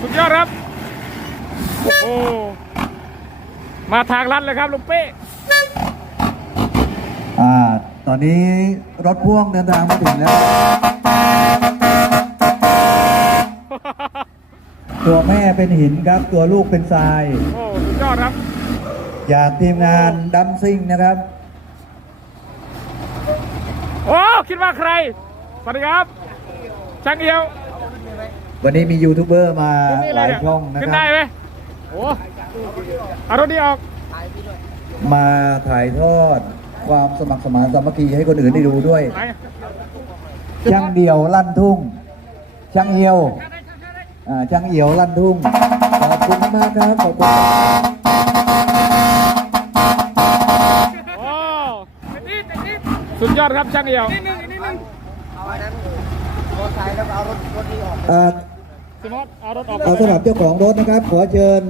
สุดยอดครับ โอ้โหมาทางลัดเลยครับลุงเป้อ่า ตอนนี้รถพ่วงเดินทางมาถึงแล้ว ตัวแม่เป็นหินครับ ตัวลูกเป็นทราย โอ้สุดยอดครับจากทีมงานดัมซิ่งนะครับ โอ้ คิดว่าใคร สวัสดีครับช่างเอียว วันนี้มียูทูบเบอร์มาขึ้นนี่หเลลายยเนี่ยช่องนะขึ้นคได้รับ ไหมโอ้เอารถนี้ออก มาถ่ายทอดความสมัครสมานสามัคคีให้คนอื่นได้ดูด้วย ไหนช่างเดี่ยวลั่นทุ่ง ช่างเอียวอ่าช่างเอียวลั่นทุ่ง ขอบคุณมากครับขอบคุณครับโอ้สุดยอดครับช่างเอียว เอ่อสมมติเอารถออก เอาสำหรับเจ้าของรถนะครับ ขอเชิญ